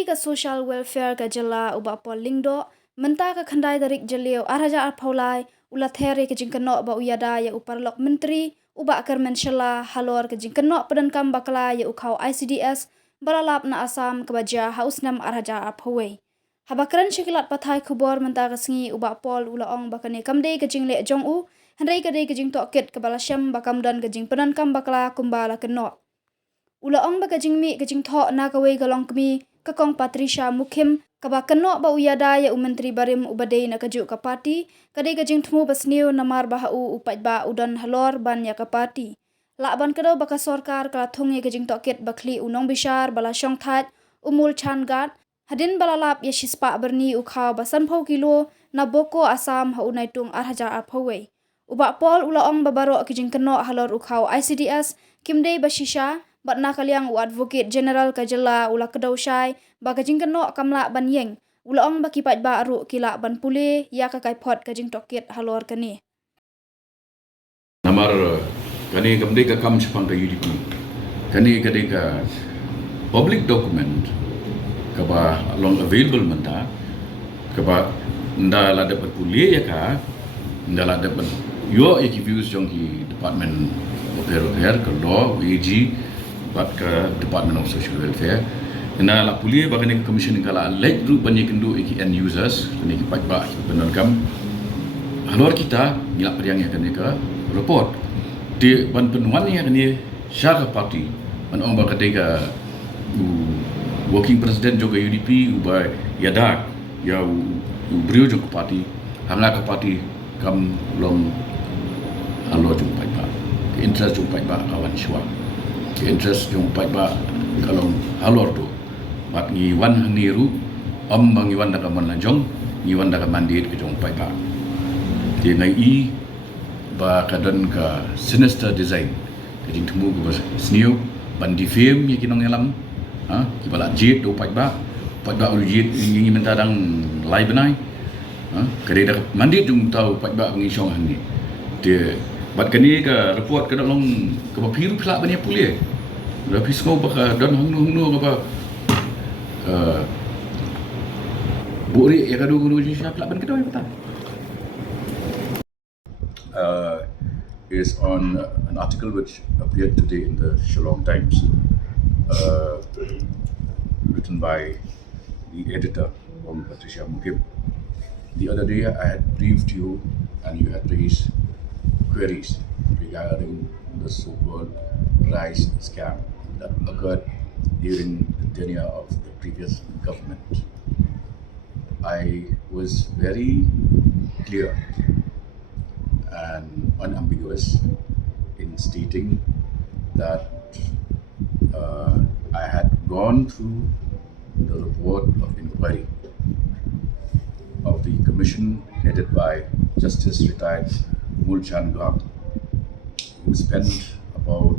Menteri ke Social Welfare ke jela uba pol lingdo menta ke khandai darik jelio araja arpaulai ula there ke jingkeno ba uyada ya uparlok menteri uba akar menshela halor ke jingkeno Pyndonkam Bakla ya Khaw Icds balalap na Asam ke baja hausnam araja arpawe habakran shikilat pathai khubor menta ke sngi uba pol ula ong bakane kamde ke jingle jongu handai ke de ke Jingtohkit ke balasham bakamdan ke Jingpyndonkam Bakla kumbala keno ula ong ba ke jingmi ke Jingtho na kawe galong kemi kakong Patricia Mukim kaba keno ba uyada ya menteri barim ubadei na kaju ka parti kadai ka jingtmu basniu namar bahau Paidbah udan Halor ban ya ka parti la ban kado baka sorkar kala thungi ka Jingtohkit bakli unong bishar bala shong that umul changat hadin balalap ya shispa berni Khaw basan phau kilo na boko Asam ha unaitung arhaja aphawe uba pol ula ong babaro ka jingkeno Halor Khaw Icds kimdei bashisha batna kaliang advocate general kajela ula kedaushai baga jingkeno kamla ban yeng ula ong baki Paidbah aru kila ban pule ya ka kai phot ka Jingtohkit Halor kani namar kani kamde ka kam chapang ka UDP kani kade ka public document kaba long available menta kaba nda la dapat pule ya ka nda la dapat yo views jong ki department of health ke law AG bat ke Department of Social Welfare kena la puli bagani commission kala late group banyak kendu iki end users kini ki Paidbah Pyndonkam Halor kita ngilap periang ya kini ke report di ban penuan ya kini syara parti ban ong bagade ka working president juga UDP uba yadak ya brio juga parti hanga ka parti kam long Halor juga Paidbah ke interest juga Paidbah kawan syua interest yung Paidbah kalau Halor tu mat ngiwan haniru bang ngiwan daga man lanjong ngiwan daga mandate ke jong Paidbah dia ngai ba kadan ka sinister design ke jing temu ke sniu ban defame ya kinong elam ha kibala jet do Paidbah ul jet ngi mentadang lai benai ha kare daga mandate jong tau Paidbah ngi syong hani dia bat kani ka report ka long ka piru pla bani pulie rapi sko baka don hungnu apa buri ya kadu guru ji siap ban kedoi kata is on an article which appeared today in the Shillong Times written by the editor Patricia Mukim. The other day I had briefed you and you had raised queries regarding the so-called rice scam that occurred during the tenure of the previous government. I was very clear and unambiguous in stating that I had gone through the report of inquiry of the commission headed by Justice Retired Jingpyndonkam, who spent about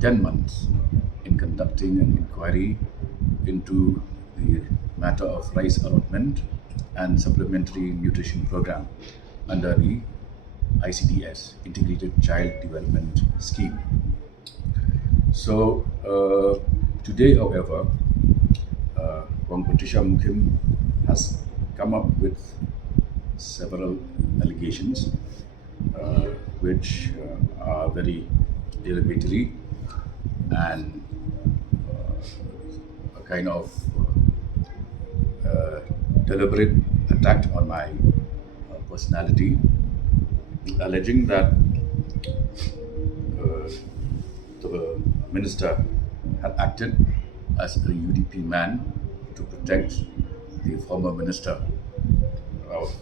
10 months in conducting an inquiry into the matter of rice allotment and supplementary nutrition program under the Icds, Integrated Child Development Scheme. So today, however, Patricia Mukim has come up with several allegations which are very derogatory and a kind of deliberate attack on my personality, alleging that the minister had acted as a UDP man to protect the former minister of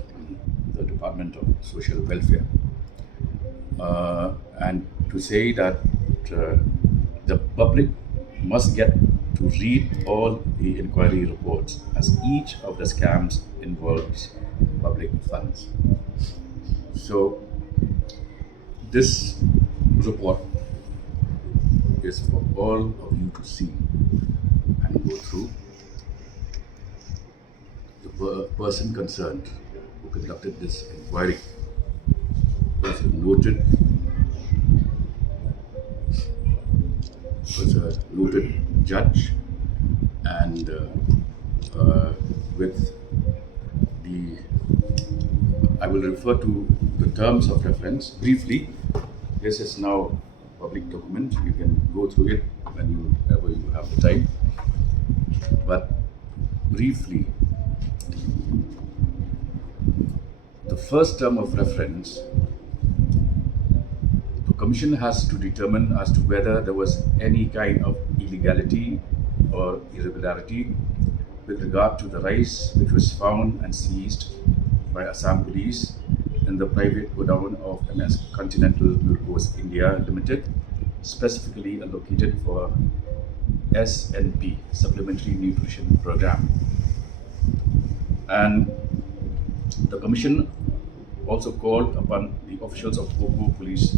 the Department of Social Welfare, and to say that the public must get to read all the inquiry reports as each of the scams involves public funds. So this report is for all of you to see and go through. The person concerned who conducted this inquiry was a noted judge and with the, I will refer to the terms of reference briefly. This is now a public document. You can go through it whenever you have the time. But briefly, the first term of reference, the Commission has to determine as to whether there was any kind of illegality or irregularity with regard to the rice which was found and seized by Assam Police in the private godown of MS Continental Milkos India Limited, specifically allocated for SNP, Supplementary Nutrition Program. And the Commission also called upon the officials of Hapoh Police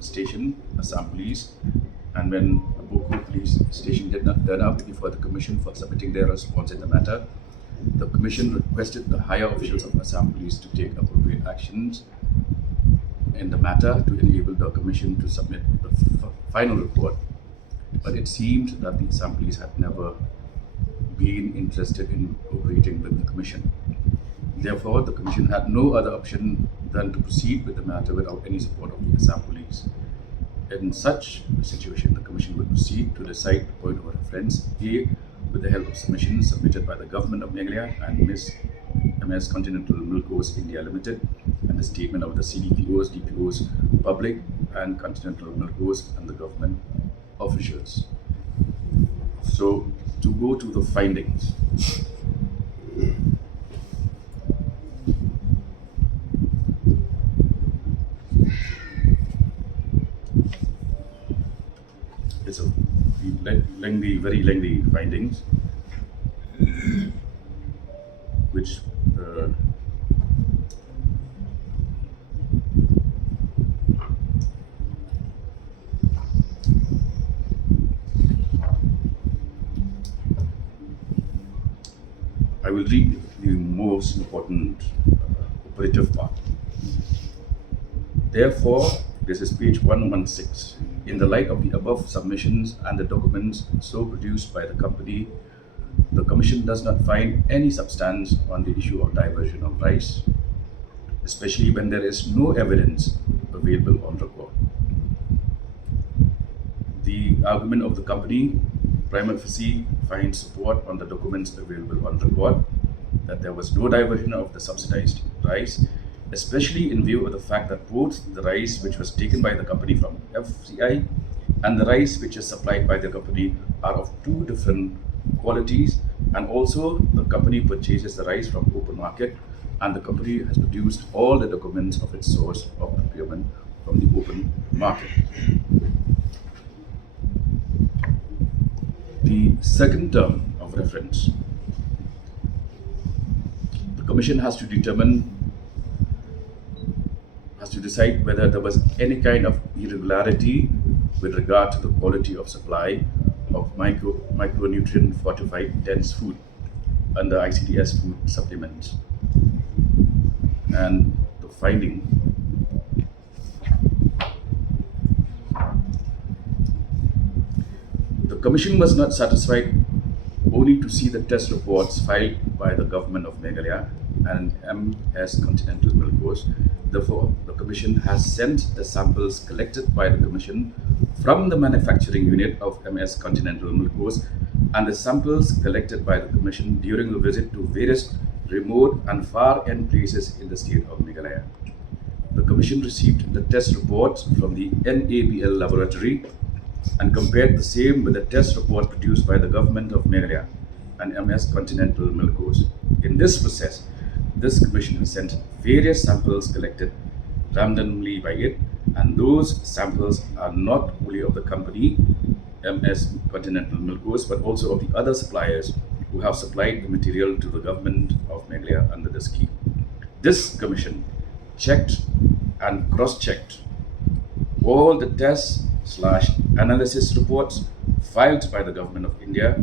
Station, Assam Police, and when Hapoh Police Station did not turn up before the Commission for submitting their response in the matter, the Commission requested the higher officials of Assam Police to take appropriate actions in the matter to enable the Commission to submit the final report. But it seemed that the Assam Police had never been interested in cooperating with the Commission. Therefore, the Commission had no other option than to proceed with the matter without any support of the Assam Police. In such a situation, the Commission would proceed to decide the point of reference A with the help of submissions submitted by the Government of Meghalaya and MS Continental Milkos India Limited, and the statement of the CDPOs, DPOs, public and Continental Milkos and the government officials. So, to go to the findings. It's a very lengthy findings, which I will read the most important operative part. Therefore, this is page 116. In the light of the above submissions and the documents so produced by the company, the Commission does not find any substance on the issue of diversion of rice, especially when there is no evidence available on record. The argument of the company prima facie finds support on the documents available on record that there was no diversion of the subsidized rice, especially in view of the fact that both the rice which was taken by the company from FCI and the rice which is supplied by the company are of two different qualities, and also the company purchases the rice from open market, and the company has produced all the documents of its source of procurement from the open market. The second term of reference, the Commission has to decide whether there was any kind of irregularity with regard to the quality of supply of micronutrient fortified dense food under Icds food supplements. And the finding, the Commission was not satisfied only to see the test reports filed by the Government of Meghalaya and MS Continental Milkos. Therefore, the Commission has sent the samples collected by the Commission from the manufacturing unit of MS Continental Milkos and the samples collected by the Commission during the visit to various remote and far-end places in the state of Meghalaya. The Commission received the test reports from the NABL laboratory and compared the same with the test report produced by the Government of Meghalaya and MS Continental Milkos. In this process, this Commission has sent various samples collected randomly by it, and those samples are not only of the company, MS Continental Milkos, but also of the other suppliers who have supplied the material to the Government of Meghalaya under the scheme. This Commission checked and cross-checked all the tests/analysis reports filed by the Government of India,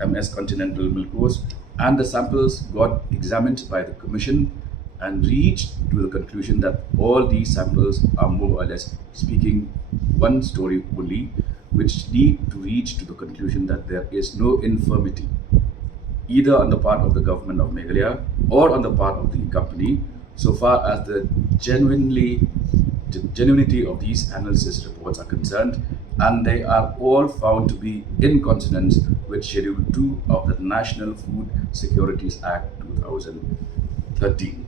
MS Continental Milkos, and the samples got examined by the Commission and reached to the conclusion that all these samples are more or less speaking one story only, which lead to reach to the conclusion that there is no infirmity either on the part of the government of Meghalaya or on the part of the company, so far as the genuinity of these analysis reports are concerned, and they are all found to be in consonance with Schedule 2 of the National Food Securities Act 2013.